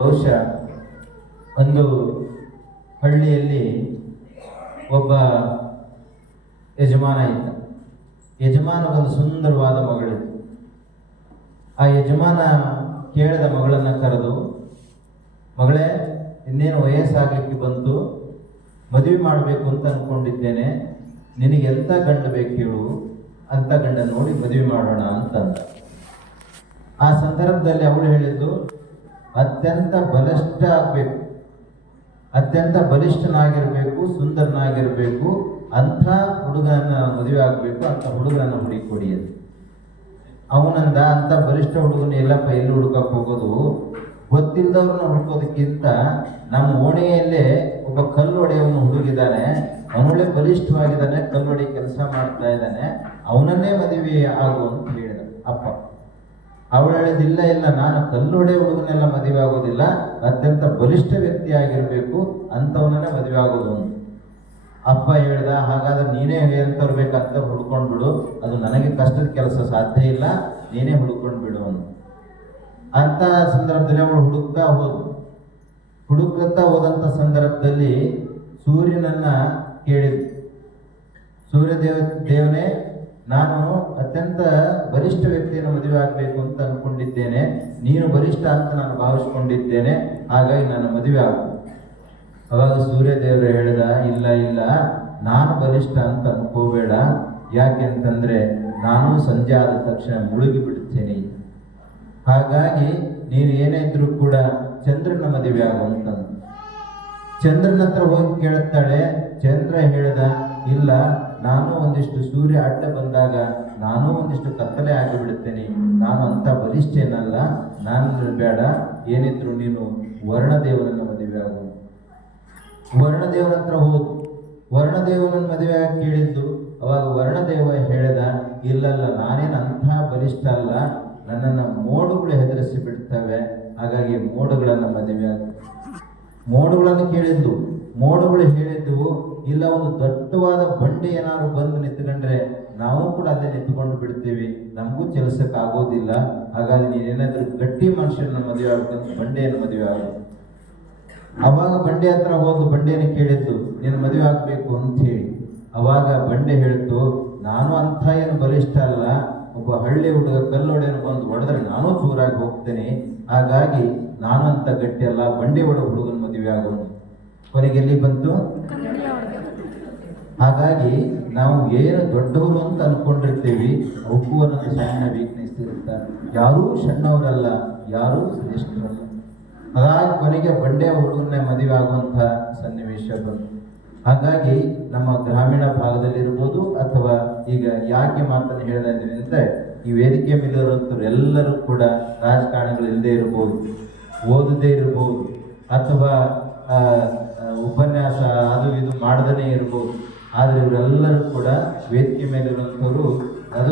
ಬಹುಶಃ ಒಂದು ಹಳ್ಳಿಯಲ್ಲಿ ಒಬ್ಬ ಯಜಮಾನ ಇದ್ದ. ಯಜಮಾನಗೊಂದು ಸುಂದರವಾದ ಮಗಳಿತ್ತು. ಆ ಯಜಮಾನ ಕೇಳಿದ ಮಗಳನ್ನು ಕರೆದು, ಮಗಳೇ, ಇನ್ನೇನು ವಯಸ್ಸಾಗಲಿಕ್ಕೆ ಬಂತು, ಮದುವೆ ಮಾಡಬೇಕು ಅಂತ ಅಂದ್ಕೊಂಡಿದ್ದೇನೆ, ನಿನಗೆ ಎಂಥ ಗಂಡ ಬೇಕು ಹೇಳು, ಅಂಥ ಗಂಡ ನೋಡಿ ಮದುವೆ ಮಾಡೋಣ ಅಂತಂದ. ಆ ಸಂದರ್ಭದಲ್ಲಿ ಅವಳು ಹೇಳಿದ್ದು, ಅತ್ಯಂತ ಬಲಿಷ್ಠ ಆಗಬೇಕು, ಅತ್ಯಂತ ಬಲಿಷ್ಠನಾಗಿರಬೇಕು, ಸುಂದರನಾಗಿರಬೇಕು, ಅಂಥ ಹುಡುಗನ ಮದುವೆ ಆಗಬೇಕು, ಅಂಥ ಹುಡುಗನನ್ನು ಹುಡುಕೊಡಿ ಅಂತ. ಅವನಂದ, ಅಂಥ ಬಲಿಷ್ಠ ಹುಡುಗನ ಎಲ್ಲಪ್ಪ ಎಲ್ಲಿ ಹುಡುಕಕ್ಕೆ ಹೋಗೋದು, ಗೊತ್ತಿಲ್ಲದವ್ರನ್ನ ಹುಡುಕೋದಕ್ಕಿಂತ ನಮ್ಮ ಓಣೆಯಲ್ಲೇ ಒಬ್ಬ ಕಲ್ಲು ಹೊಡೆಯವನು ಹುಡುಗಿದ್ದಾನೆ, ಅವನೊಳ್ಳೆ ಬಲಿಷ್ಠವಾಗಿದ್ದಾನೆ, ಕಲ್ಲು ಹೊಡೆ ಕೆಲಸ ಮಾಡ್ತಾ ಇದ್ದಾನೆ, ಅವನನ್ನೇ ಮದುವೆ ಆಗು ಅಂತ ಹೇಳಿದ ಅಪ್ಪ. ಅವಳು ಹೇಳಿದಿಲ್ಲ, ಇಲ್ಲ, ನಾನು ಕಲ್ಲೊಡೆ ಹುಡುಗನೆಲ್ಲ ಮದುವೆ ಆಗೋದಿಲ್ಲ, ಅತ್ಯಂತ ಬಲಿಷ್ಠ ವ್ಯಕ್ತಿ ಆಗಿರಬೇಕು, ಅಂಥವನ್ನೇ ಮದುವೆ ಆಗೋದು ಅಂತ. ಅಪ್ಪ ಹೇಳ್ದ, ಹಾಗಾದ್ರೆ ನೀನೇ ಹೇಳ್ತವ್ರು ಬೇಕಂತ ಹುಡ್ಕೊಂಡು ಬಿಡು, ಅದು ನನಗೆ ಕಷ್ಟದ ಕೆಲಸ, ಸಾಧ್ಯ ಇಲ್ಲ, ನೀನೇ ಹುಡ್ಕೊಂಡು ಬಿಡು ಅಂತ ಸಂದರ್ಭದಲ್ಲಿ ಅವಳು ಹುಡುಕ್ತಾ ಹೋದಂಥ ಸಂದರ್ಭದಲ್ಲಿ ಸೂರ್ಯನನ್ನ ಕೇಳಿದ್ಳು. ದೇವನೇ, ನಾನು ಅತ್ಯಂತ ಬಲಿಷ್ಠ ವ್ಯಕ್ತಿಯನ್ನು ಮದುವೆ ಆಗಬೇಕು ಅಂತ ಅಂದ್ಕೊಂಡಿದ್ದೇನೆ, ನೀನು ಬಲಿಷ್ಠ ಅಂತ ನಾನು ಭಾವಿಸ್ಕೊಂಡಿದ್ದೇನೆ, ಹಾಗಾಗಿ ನನ್ನ ಮದುವೆ ಆಗು. ಅವಾಗ ಸೂರ್ಯದೇವರು ಹೇಳಿದ, ಇಲ್ಲ ಇಲ್ಲ, ನಾನು ಬಲಿಷ್ಠ ಅಂತ ಅನ್ಕೋಬೇಡ, ಯಾಕೆ ಅಂತಂದ್ರೆ ನಾನು ಸಂಜೆ ಆದ ತಕ್ಷಣ ಮುಳುಗಿ ಬಿಡುತ್ತೇನೆ, ಹಾಗಾಗಿ ನೀನು ಏನೇ ಇದ್ರೂ ಕೂಡ ಚಂದ್ರನ ಮದುವೆ ಆಗು ಅಂತಂದು. ಚಂದ್ರನ ಹತ್ರ ಹೋಗಿ ಕೇಳುತ್ತಾಳೆ. ಚಂದ್ರ ಹೇಳಿದ, ಇಲ್ಲ, ನಾನು ಒಂದಿಷ್ಟು ಸೂರ್ಯ ಅಡ್ಡ ಬಂದಾಗ ನಾನು ಒಂದಿಷ್ಟು ಕತ್ತಲೆ ಆಗಿಬಿಡುತ್ತೇನೆ, ನಾನು ಅಂತ ಬಲಿಷ್ಠೇನಲ್ಲ, ನಾನು ಬೇಡ, ಏನಿದ್ರು ನೀನು ವರ್ಣದೇವನನ್ನು ಮದುವೆ ಆಗು. ವರ್ಣದೇವನ ಹತ್ರ ಹೋದು ವರ್ಣದೇವನನ್ನು ಮದುವೆ ಆಗಿ ಕೇಳಿದ್ದು. ಅವಾಗ ವರ್ಣದೇವ ಹೇಳಿದ, ಇಲ್ಲಲ್ಲ, ನಾನೇನು ಅಂಥ ಬಲಿಷ್ಠ ಅಲ್ಲ, ನನ್ನನ್ನು ಮೋಡಗಳು ಹೆದರಿಸಿ ಬಿಡ್ತವೆ, ಹಾಗಾಗಿ ಮೋಡಗಳನ್ನು ಮದುವೆ ಆಗ. ಮೋಡಗಳನ್ನು ಕೇಳಿದ್ದು. ಮೋಡಗಳು ಹೇಳಿದ್ದವು, ಇಲ್ಲ, ಒಂದು ದಟ್ಟವಾದ ಬಂಡೆ ಏನಾದ್ರು ಬಂದು ನಿಂತ್ಕೊಂಡ್ರೆ ನಾವು ಕೂಡ ಅಲ್ಲೇ ನಿಂತ್ಕೊಂಡು ಬಿಡ್ತೀವಿ, ನಮಗೂ ಕೆಲಸಕ್ಕೆ ಆಗೋದಿಲ್ಲ, ಹಾಗಾಗಿ ನೀನೇನಾದ್ರೂ ಗಟ್ಟಿ ಮನುಷ್ಯನ ಮದುವೆ ಆಗ್ಬೇಕಂತ ಬಂಡೆಯನ್ನು ಮದುವೆ ಆಗ. ಅವಾಗ ಬಂಡೆ ಹತ್ರ ಹೋದು ಬಂಡೆಯನ್ನು ಕೇಳಿದ್ದು, ನೀನು ಮದುವೆ ಆಗ್ಬೇಕು ಅಂತ ಹೇಳಿ. ಅವಾಗ ಬಂಡೆ ಹೇಳಿತು, ನಾನು ಅಂಥ ಏನು ಬಲಿಷ್ಠ ಅಲ್ಲ, ಒಬ್ಬ ಹಳ್ಳಿ ಹುಡುಗ ಕಲ್ಲೊಡೆಯನ್ನು ಬಂದು ಹೊಡೆದ್ರೆ ನಾನು ಚೂರಾಗಿ ಹೋಗ್ತೇನೆ, ಹಾಗಾಗಿ ನಾನು ಅಂತ ಗಟ್ಟಿ ಅಲ್ಲ, ಬಂಡೆ ಹುಡುಗನ ಮದುವೆ ಆಗೋದು. ಕೊನೆಗೆ ಎಲ್ಲಿ ಬಂತು? ಹಾಗಾಗಿ ನಾವು ಏನು ದೊಡ್ಡವರು ಅಂತ ಅನ್ಕೊಂಡಿರ್ತೀವಿ, ಅವಕ್ಕೂ ಅನ್ನೋದು ಸಣ್ಣ ವೀಕ್ನೆಸ್ ಇರುತ್ತೆ. ಯಾರೂ ಸಣ್ಣವರಲ್ಲ, ಯಾರೂ ಶ್ರೇಷ್ಠರಲ್ಲ. ಹಾಗಾಗಿ ಕೊನೆಗೆ ಬಂಡೆ ಹುಡುಗನ್ನೇ ಮದುವೆ ಆಗುವಂಥ ಸನ್ನಿವೇಶ ಬಂತು. ಹಾಗಾಗಿ ನಮ್ಮ ಗ್ರಾಮೀಣ ಭಾಗದಲ್ಲಿರ್ಬೋದು, ಅಥವಾ ಈಗ ಯಾಕೆ ಮಾತನ್ನು ಹೇಳ್ತಾ ಇದ್ದೀವಿ ಅಂದರೆ, ಈ ವೇದಿಕೆ ಮೇಲಿರುವಂಥವ್ರು ಎಲ್ಲರೂ ಕೂಡ ರಾಜಕಾರಣಿಗಳು ಇಲ್ಲದೆ ಇರ್ಬೋದು, ಓದದೇ ಇರ್ಬೋದು, ಅಥವಾ ಉಪನ್ಯಾಸ ಅದು ಇದು ಮಾಡದೇ ಇರ್ಬೋದು, ಆದರೆ ಇವರೆಲ್ಲರೂ ಕೂಡ ವೇದಿಕೆ ಮೇಲಿರುವಂಥವ್ರು ಅದು